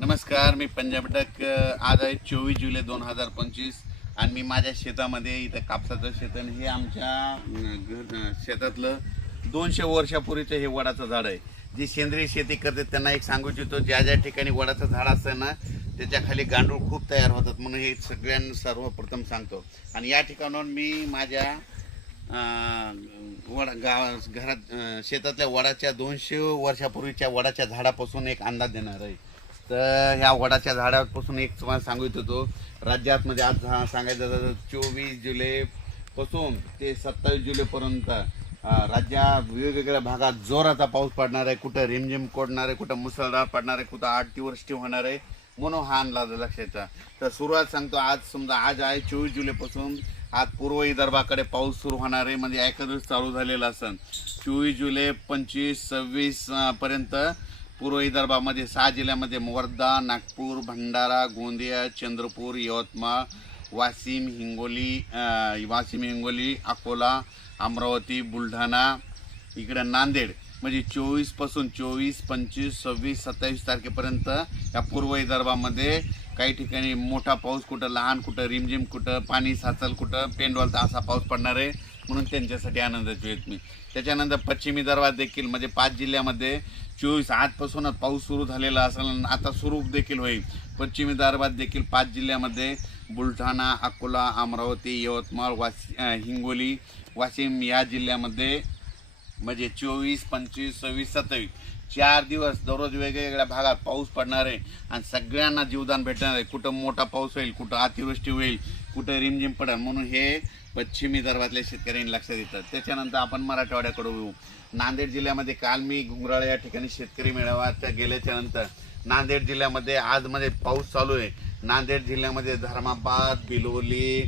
नमस्कार मी पंजाब डक आज आहे चोवीस जुलै दोन हजार पंचवीस आणि मी माझ्या शेतामध्ये इथं कापसाचं शेत आणि हे आमच्या घर शेतातलं दोनशे वर्षापूर्वीचं हे वडाचं झाड आहे. जे सेंद्रिय शेती करते त्यांना एक सांगू इच्छितो ज्या ज्या ठिकाणी वडाचं झाड असतं ना त्याच्याखाली गांडूळ खूप तयार होतात म्हणून हे सगळ्यांना सर्वप्रथम सांगतो. आणि या ठिकाणाहून मी माझ्या वडा गाव घरात शेतातल्या वडाच्या दोनशे वर्षापूर्वीच्या वडाच्या झाडापासून एक अंदाज देणार आहे. तर ह्या वडाच्या झाडापासून एक तुम्हाला सांगू इच्छितो राज्यात म्हणजे आज सांगायचं तर चोवीस जुलैपासून ते सत्तावीस जुलैपर्यंत राज्यात वेगवेगळ्या भागात जोराचा पाऊस पडणार आहे. कुठं रिमझिम कोडणार आहे कुठं मुसळधार पडणार आहे कुठं आठ दिवस होणार आहे म्हणून हा अंदाज लक्षाचा. तर सुरुवात सांगतो आज समजा आज आहे चोवीस जुलैपासून आज पूर्व विदर्भाकडे पाऊस सुरू होणार आहे. म्हणजे एका दिवस चालू झालेला असेल चोवीस जुलै पंचवीस सव्वीस पर्यंत पूर्व विदर्भामध्ये सहा जिल्ह्यामध्ये वर्धा नागपूर भंडारा गोंदिया चंद्रपूर यवतमाळ वाशिम हिंगोली वाशिम हिंगोली अकोला अमरावती बुलढाणा इकडं नांदेड. म्हणजे चोवीसपासून चोवीस पंचवीस सव्वीस सत्तावीस तारखेपर्यंत या पूर्व विदर्भामध्ये काही ठिकाणी मोठा पाऊस कुठं लहान कुठं रिमझिम कुठं पाणी साचल कुठं पेंडवालचा असा पाऊस पडणार आहे म्हणून त्यांच्यासाठी आनंदाची वेळ मी. त्याच्यानंतर पश्चिम विदर्भात देखील म्हणजे पाच जिल्ह्यामध्ये चोवीस आजपासूनच पाऊस सुरू झालेला असेल आता सुरू देखील होईल. पश्चिमी विदर्भात देखील पाच जिल्ह्यामध्ये बुलढाणा अकोला अमरावती यवतमाळ वाशी हिंगोली वाशिम या जिल्ह्यामध्ये म्हणजे चोवीस पंचवीस सव्वीस सत्तावीस चार दिवस दररोज वेगवेगळ्या भागात पाऊस पडणार आहे आणि सगळ्यांना जीवदान भेटणार आहे. कुठं मोठा पाऊस होईल कुठं अतिवृष्टी होईल कुठं रिमझिम पडेल म्हणून हे पश्चिमी दर्भातल्या शेतकऱ्यांनी लक्षात देतं त्याच्यानंतर आपण मराठवाड्याकडे येऊ. नांदेड जिल्ह्यामध्ये काल मी घुंगराळ या ठिकाणी शेतकरी मेळाव्यात गेल्याच्यानंतर नांदेड जिल्ह्यामध्ये आजमध्ये पाऊस चालू आहे. नांदेड जिल्ह्यामध्ये धर्माबाद बिलोली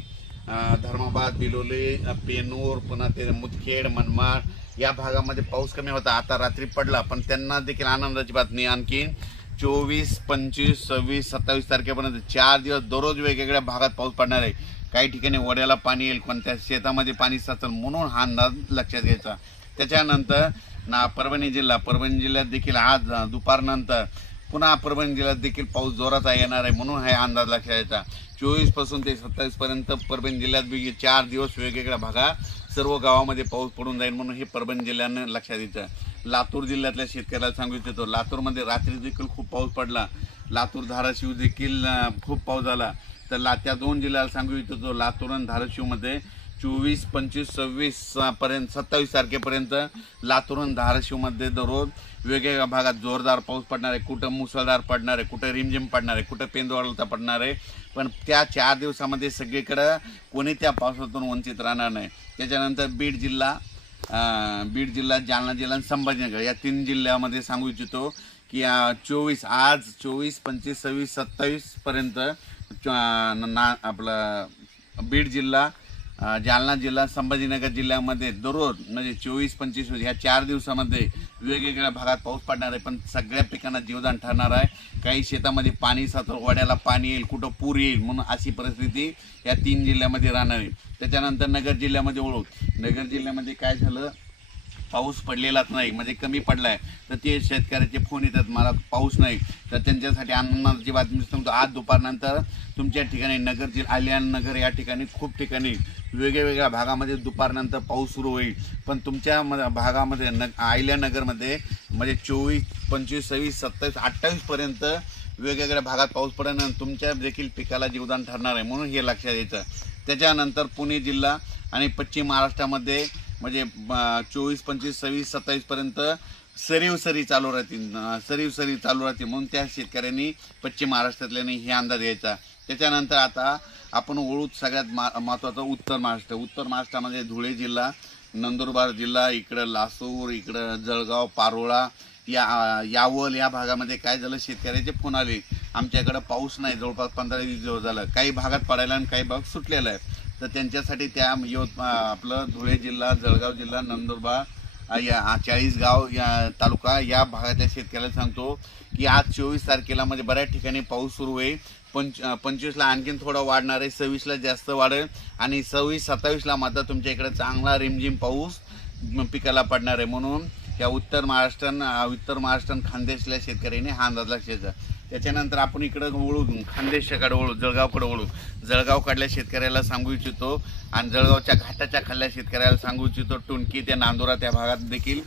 धर्माबाद बिलोली पेनूर पुन्हा ते मुदखेड मनमाड या भागामध्ये पाऊस कमी होता आता रात्री पडला पण त्यांना देखील आनंदाची बातमी आणखीन चोवीस पंचवीस सव्वीस सत्तावीस तारखेपर्यंत चार दिवस दररोज वेगवेगळ्या भागात पाऊस पडणार आहे. काही ठिकाणी वड्याला पाणी येईल पण त्या शेतामध्ये पाणी साचल म्हणून हा अंदाज लक्षात घ्यायचा. त्याच्यानंतर ना परभणी जिल्हा परभणी जिल्ह्यात देखील आज दुपारनंतर पुन्हा परभणी जिल्ह्यात देखील पाऊस जोराचा येणार आहे म्हणून हा अंदाज लक्षात घ्यायचा. चोवीसपासून ते सत्तावीसपर्यंत परभणी जिल्ह्यात बी चार दिवस वेगवेगळ्या भागात सर्व गावामध्ये पाऊस पडून जाईल म्हणून हे परभणी जिल्ह्यानं लक्षात येतं. लातूर जिल्ह्यातल्या शेतकऱ्याला सांगू इच्छितो लातूरमध्ये रात्री देखील खूप पाऊस पडला. लातूर धाराशिव देखील खूप पाऊस झाला. तर ला त्या दोन जिल्ह्याला सांगू इच्छितो लातूर आणि धाराशिवमध्ये चोवीस पंचवीस सव्वीस पर्यंत सत्तावीस तारखेपर्यंत लातूरहून धाराशिवमध्ये दररोज वेगवेगळ्या भागात जोरदार पाऊस पडणार आहे. कुठं मुसळधार पडणार आहे कुठं रिमझिम पडणार आहे कुठं पेंदवाळता पडणार आहे. पण त्या चार दिवसामध्ये सगळीकडं कोणी त्या पावसातून वंचित राहणार नाही. त्याच्यानंतर बीड जिल्हा बीड जिल्हा जालना जिल्हा आणि संभाजीनगर या तीन जिल्ह्यामध्ये सांगू इच्छितो की चोवीस आज चोवीस पंचवीस सव्वीस सत्तावीसपर्यंत ना आपलं बीड जिल्हा जालना जिल्हा संभाजीनगर जिल्ह्यामध्ये दररोज म्हणजे चोवीस पंचवीस ह्या चार दिवसामध्ये वेगवेगळ्या भागात पाऊस पडणार आहे पण सगळ्या पिकांना जीवदान ठरणार आहे. काही शेतामध्ये पाणी साचर वाड्याला पाणी येईल कुठं पूर येईल म्हणून अशी परिस्थिती या तीन जिल्ह्यामध्ये राहणार आहे. त्याच्यानंतर नगर जिल्ह्यामध्ये ओळख. नगर जिल्ह्यामध्ये काय झालं? पाऊस पडलेलाच नाही म्हणजे कमी पडलाय. तर ते शेतकऱ्याचे फोन येतात मला पाऊस नाही. तर त्यांच्यासाठी आनंदाची बातमी सांगतो आज दुपारनंतर तुमच्या ठिकाणी नगर जिल्हा आल्यानगर या ठिकाणी खूप ठिकाणी वेगवेगळ्या भागामध्ये दुपारनंतर पाऊस सुरू होईल. पण तुमच्या म- भागामध्ये न आयल्यानगरमध्ये म्हणजे चोवीस पंचवीस सव्वीस सत्तावीस अठ्ठावीसपर्यंत वेगवेगळ्या भागात पाऊस पडेल तुमच्या देखील पिकाला जीवदान ठरणार आहे म्हणून हे लक्षात यायचं त्याच्यानंतर पुणे जिल्हा आणि पश्चिम महाराष्ट्रामध्ये म्हणजे चोवीस पंचवीस सव्वीस सत्तावीसपर्यंत सरीव सरी चालू राहतील. सरीव सरी चालू राहतील म्हणून त्या शेतकऱ्यांनी पश्चिम महाराष्ट्रातल्याने हे अंदाज घ्यायचा. त्याच्यानंतर आता आपण ओळू सगळ्यात मा महत्त्वाचं उत्तर महाराष्ट्र. उत्तर महाराष्ट्रामध्ये धुळे जिल्हा नंदुरबार जिल्हा इकडं लासूर इकडं जळगाव पारोळा या यावल या भागामध्ये काय झालं शेतकऱ्याचे फोन आले. आमच्याकडं पाऊस नाही जवळपास पंधरा वीस दिवस झालं. काही भागात पडायला आणि काही भाग सुटलेला आहे. तर त्यांच्यासाठी त्या यवतमाळ आपलं धुळे जिल्हा जळगाव जिल्हा नंदुरबार या चाळीसगाव या तालुका या भागातल्या शेतकऱ्याला सांगतो की आज चोवीस तारखेला म्हणजे बऱ्याच ठिकाणी पाऊस सुरू होईल पंच पंचवीसला आणखीन थोडा वाढणार आहे. सव्वीसला जास्त वाढेल. आणि सव्वीस सत्तावीसला मात्र तुमच्या इकडे चांगला रिमझिम पाऊस पिकाला पडणार आहे. म्हणून या उत्तर महाराष्ट्र उत्तर महाराष्ट्र खानदेशल्या शेतकऱ्यांनी हा अंदाज लक्षाचा त्याच्यानंतर आपण इकडं वळू खानदेशाकडे वळू जळगावकडे वळू जळगावकडल्या शेतकऱ्याला सांगू इच्छितो आणि जळगावच्या घाटाच्या खाल्ल्या शेतकऱ्याला सांगू इच्छितो टुणकी त्या नांदोरा त्या भागात देखील